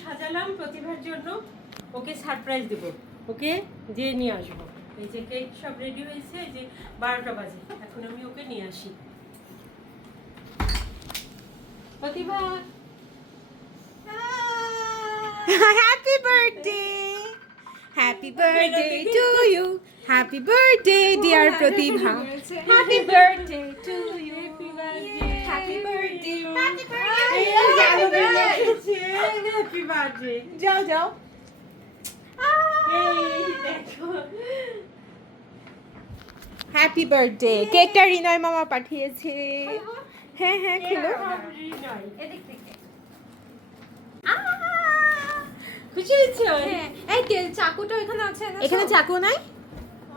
সাজালাম প্রতিভার জন্য, ওকে সারপ্রাইজ দেব, ওকে যে নিয়ে আসবো। এই যে কেক সব রেডি হয়েছে, এই যে 12টা বাজে, এখন আমি ওকে নিয়ে আসি। Pratibha, happy birthday, happy birthday to you, happy birthday dear Pratibha, happy birthday to you, happy birthday, happy birthday, happy birthday. যাও যাও। এই দেখো, হ্যাপি বার্থডে, কেকটা রিনয় মামা পাঠিয়েছে। হ্যাঁ হ্যাঁ খুলো। এদিক থেকে খুশি হয়েছে? এই চাকুটা এখানে আছে না? এখানে চাকু নাই?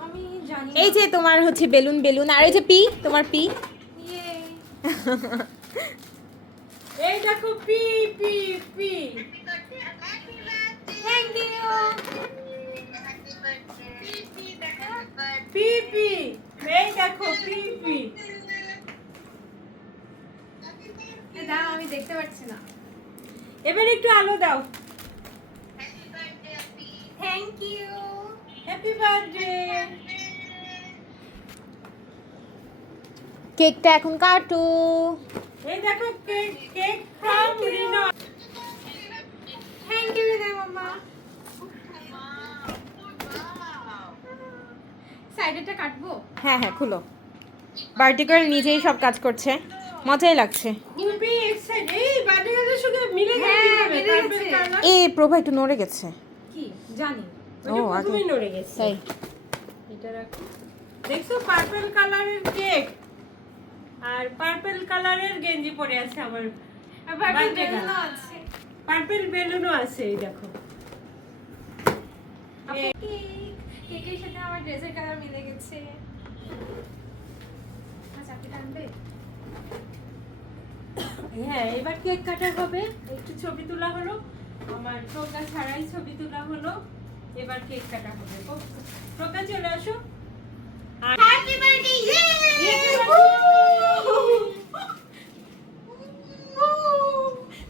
আমি জানি এই যে তোমার হচ্ছে বেলুন বেলুন, আর এই যে পি, তোমার পি। ইয়ে এই দেখো পি পি পি। Thank you. পি পি, এই দেখো পি পি। দাঁড়াও, আমি দেখতে পাচ্ছি না। এবার একটু আলো দাও। Thank you. Happy birthday. কেকটা এখন কাটো। এই দেখো cake, cake from Rino. Thank you Rina মামা। সাইডেরটা কাটবো? হ্যাঁ হ্যাঁ খুলো। বার্থডে গার্ল নিজেই সব কাজ করছে, মজাই লাগছে। খুবই এক্সাইটেড। এই বার্থডে গার্লের সঙ্গে মিলে গেছে হ্যাঁ, কিভাবে? মিলে পার্পল গেছে। কালার। এ প্রভা একটু নড়ে গেছে। কি জানি। ওটা ও, আগে। প্রথমেই নড়ে গেছে। তাই এটা রাখো। দেখছো পার্পল কালারের কেক আর পার্পল কালারের গেঞ্জি পরে আছে আমার। আবার birthday বেলুনও girl। আছে। পার্পল বেলুনও আছে, এই দেখো। আপু কেক, কেকের সাথে আমার ড্রেসের কালার মিলে গেছে। আচ্ছা আপনি টানবে? হ্যাঁ, এবার কেক কাটা হবে, একটু ছবি তোলা হলো, আমার প্রজ্ঞা ছাড়াই ছবি তোলা হলো, এবার কেক কাটা হবে। প্রজ্ঞা চলে আসো। আর হ্যাপি বার্থডে ইয়ে!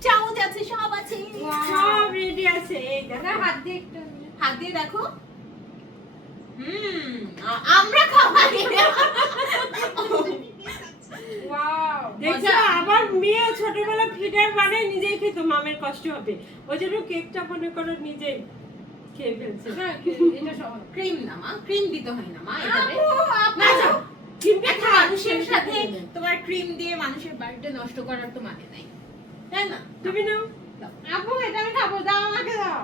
চামচ আছে, সব আছে। সব রেডি আছে, এই দেখো। না, হাত দিয়ে একটু হাত দিয়ে দেখো। আমরা খাওয়াই। ওয়াও, দেখছো, আবার মেয়ে ছোটবেলা ফিডার বানায় নিজেই খেতো, মামের কষ্ট হবে, ওই জন্য কেকটা মনে করো নিজেই খেয়ে ফেলছে। এটা সব ক্রিম না মা, ক্রিম দিতে হয় না মা এভাবে। না না, ক্রিমটা একটা খা, মানুষের সাথে তোমার ক্রিম দিয়ে মানুষের বার্থডে নষ্ট করার তো মানে নাই, তাই না? তুমি নাও। আপু এটা আমি খাবো, দাও আমাকে দাও।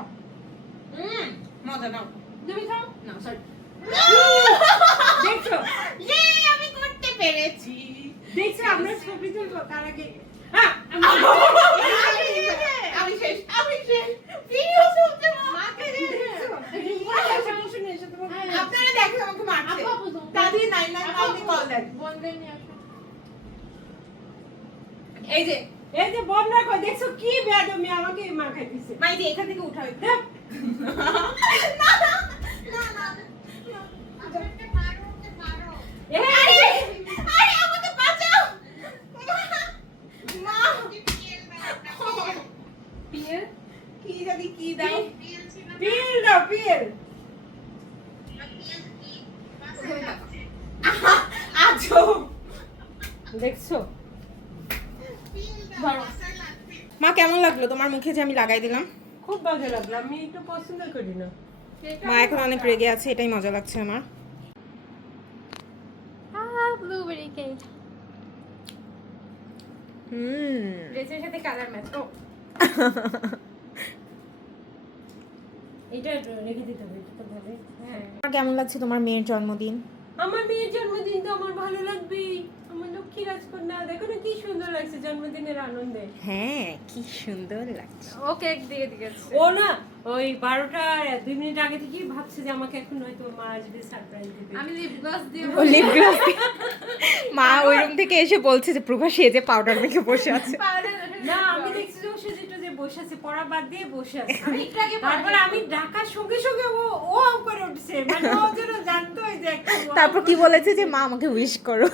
মজা নাও। তুমি খাও। না সরি। দেখছো, আমি করতে পেরেছি। দেখছো, আমরা ছবি তুলবো তার আগে। হ্যাঁ, আমি শেষ, আমি শেষ। ভিডিও চলছে মা। মাকে দিয়ে দে। আপনারা দেখেন আমাকে মারছে। আপু, আপু, দাদি 999 কল দেন। বন্ধের নিয়ে আসো। এই যে এই যে বল রাখো, দেখছো কি বেয়াদবি আমাকে মাখাই দিছে। মাই যে এখান থেকে উঠাও একটু। দেখ, না না না না। এই, আরে আরে আমাকে বাঁচাও। মা পিয়ে কি জানি কি দাও। পিল দাও, পিল। আজো দেখছো, মা কেমন লাগলো তোমার মুখে যে আমি লাগাই দিলাম? খুব বাজে লাগলো, আমি একটু পছন্দ করি না। মা এখন অনেক রেগে আছে, এটাই মজা লাগছে আমার। Blueberry cake. ড্রেসের সাথে কালার ম্যাচ। ও এটা রেখে দিতে হবে, এটা তো ভালো। হ্যাঁ, তোমার কেমন লাগছে তোমার মেয়ের জন্মদিন? আমার মেয়ের জন্মদিন তো আমার ভালো লাগবেই, আমার লক্ষ্মী রাজকন্যা, দেখো না কি সুন্দর লাগছে জন্মদিনের আনন্দে। হ্যাঁ কি সুন্দর লাগছে। ও কেক দিয়ে দিয়েছে। ও না, ওই 12টার 2 মিনিট আগে থেকেই ভাবছে যে আমাকে এখন হয়তো মা আসবে সারপ্রাইজ দিবে। আমি লিপ গ্লস দিয়ে ও লিপ গ্লস। মা ওই রুম থেকে এসে বলছে যে প্রভা সেজে পাউডার মেখে বসে আছে। না, আমি দেখছি যে ও সেজেটা যে বসে আছে, পড়া বাদ দিয়ে বসে আছে। আমি একটু আগে তারপর আমি ডাকার সঙ্গে সঙ্গে ও ও করে উঠছে, মানে ও যেন জানতো যে একটা ও তারপর কি বলেছে যে মা আমাকে উইশ করো।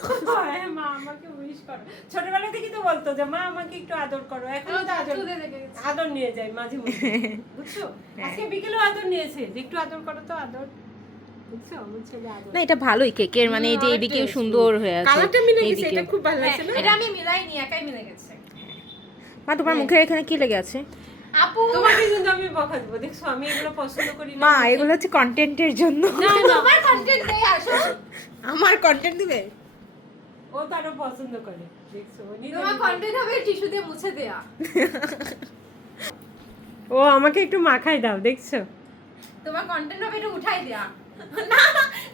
হ্যাঁ, মা আমাকে উইশ করো। ছোটবেলা থেকেই তো বলতো যে মা আমাকে একটু আদর করো, এখনো তো আদর চুলে লেগে গেছে। আদর নিয়ে যায় মাঝে মধ্যে, বুঝছো? আজকে বিকেলেও আদর নিয়েছে যে একটু আদর করো তো, আদর, বুঝছো? আমার ছেলে আদর। না এটা ভালোই কেকের মানে এই যে অনেক এদিকেও tasty। সুন্দর হয়ে আছে কালারটা মিলে গেছে, এইদিকেও। এটা খুব ভালো লাগছে না? এটা আমি মিলাইনি, একাই মিলে গেছে। মা তোমার মুখের এখানে কি লেগে আছে? আপু তোমাকে কিন্তু আমি বকা দেবো, দেখছো আমি এগুলো পছন্দ করি না। মা এগুলো হচ্ছে কন্টেন্টের জন্য। না না, তোমার কন্টেন্ট নেই আসো। আমার কন্টেন্ট দিবে? ও তো আরো পছন্দ করে, দেখছো? ও নিজে তোমার নিজে- কন্টেন্ট হবে টিস্যু দিয়ে মুছে দেয়া। ও আমাকে একটু মাখাই দাও, দেখছো? তোমার কন্টেন্ট হবে এটা উঠাই দেয়া। না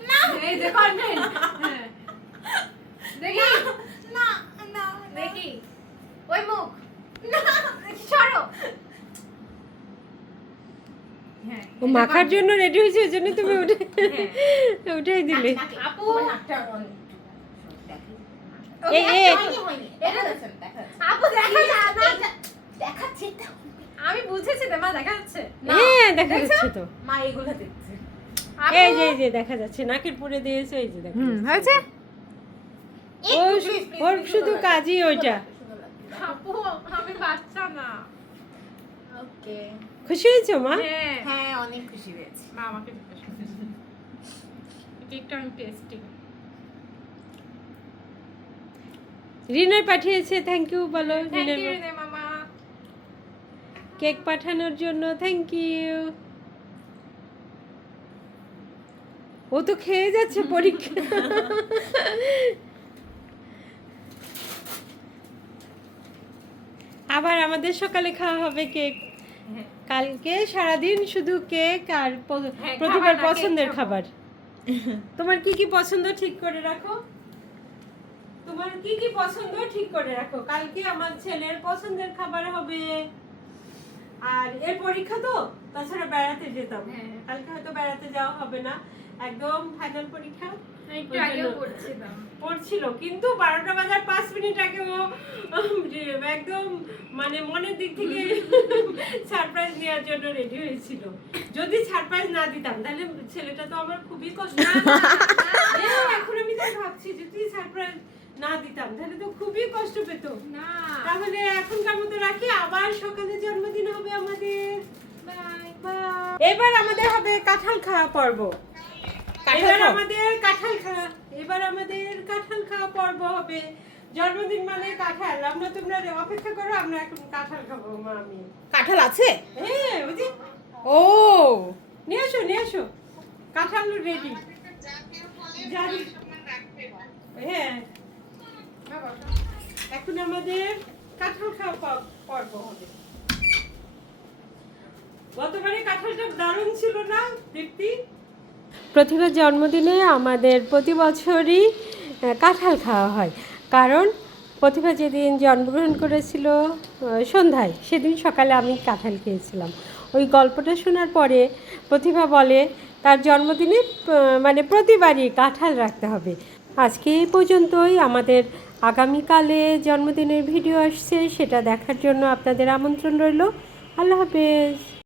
না এই যে কন্টেন্ট। হ্যাঁ দেখি না না দেখি ওই মুখ না সরো। হ্যাঁ ও মাখার জন্য রেডি হয়েছে, ওই জন্য তুমি উঠে উঠেই দিলে। আপু এই, এই, এটা আপু দেখা যায় না দেখাচ্ছে। আমি বুঝেছি তো মা দেখা যাচ্ছে না। হ্যাঁ দেখা যাচ্ছে তো, মা এগুলো দেখছে। এই যে দেখা যাচ্ছে, নাকের পুরে দিয়েছে, এই যে দেখা যাচ্ছে। হয়েছে? ওর শুধু কাজই ওইটা। আপু আমি বাচ্চা না। ওকে খুশি হয়েছো মা? হ্যাঁ হ্যাঁ অনেক খুশি হয়েছি। মা আমাকে জিজ্ঞেস করছে কেকটা আমি টেস্টি। রিনাই পাঠিয়েছে, থ্যাংক ইউ বলো। থ্যাংক রিনাই ইউ রে মামা। কেক পাঠানোর জন্য থ্যাংক ইউ। ও তো খেয়ে যাচ্ছে পরীক্ষা। আবার আমাদের সকালে খাওয়া হবে কেক। কালকে সারাদিন শুধু কেক আর হ্যাঁ, প্রতিবার খাবার না, কেক পছন্দের খাবো। খাবার। তোমার কি কি পছন্দ ঠিক করে রাখো, তোমার কি কি পছন্দ ঠিক করে রাখো। কালকে আমার ছেলের পছন্দের খাবার হবে, আর এর পরীক্ষা তো, তাছাড়া বেড়াতে যেতাম। হ্যাঁ। কালকে হয়তো বেড়াতে যাওয়া হবে না, একদম ফাইনাল পরীক্ষা। একটু ওই আগেও জন্য- পড়ছিলাম। পড়ছিল, কিন্তু 12টা বাজার 5 মিনিট আগে ও একদম মানে মনের দিক থেকে সারপ্রাইজ নেওয়ার জন্য রেডি হয়েছিল। যদি সারপ্রাইজ না দিতাম তাহলে ছেলেটা তো আমার খুবই কষ্ট। হ্যাঁ, এখন আমি তো ভাবছি যদি সারপ্রাইজ না দিতাম তাহলে তো খুবই কষ্ট পেত। না তাহলে এখনকার মতো রাখি, আবার সকালে জন্মদিন হবে আমাদের। বাই। এবার আমাদের হবে কাঁঠাল খাওয়া পর্ব। এবার আমাদের কাঁঠাল খাওয়া পর্ব হবে। জন্মদিন মানে কাঁঠাল, আমরা তোমরা অপেক্ষা করো, আমরা এখন কাঁঠাল খাবো মা আমি। কাঁঠাল আছে? হ্যাঁ বুঝি, ও নিয়ে আসো কাঁঠাল রেডি। হ্যাঁ এখন আমাদের কাঁঠাল খাওয়া পর্ব হবে। গতবারে কাঁঠালটা দারুণ ছিল না দীপ্তি? প্রতিভার জন্মদিনে আমাদের প্রতি বছরই কাঁঠাল খাওয়া হয়, কারণ প্রতিভা যেদিন জন্মগ্রহণ করেছিল সন্ধ্যায়, সেদিন সকালে আমি কাঁঠাল খেয়েছিলাম। ওই গল্পটা শোনার পরে প্রতিভা বলে তার জন্মদিনে মানে প্রতিবারই কাঁঠাল রাখতে হবে। আজকে এই পর্যন্তই। আমাদের আগামীকালে জন্মদিনের ভিডিও আসছে, সেটা দেখার জন্য আপনাদের আমন্ত্রণ রইল। আল্লাহ হাফেজ।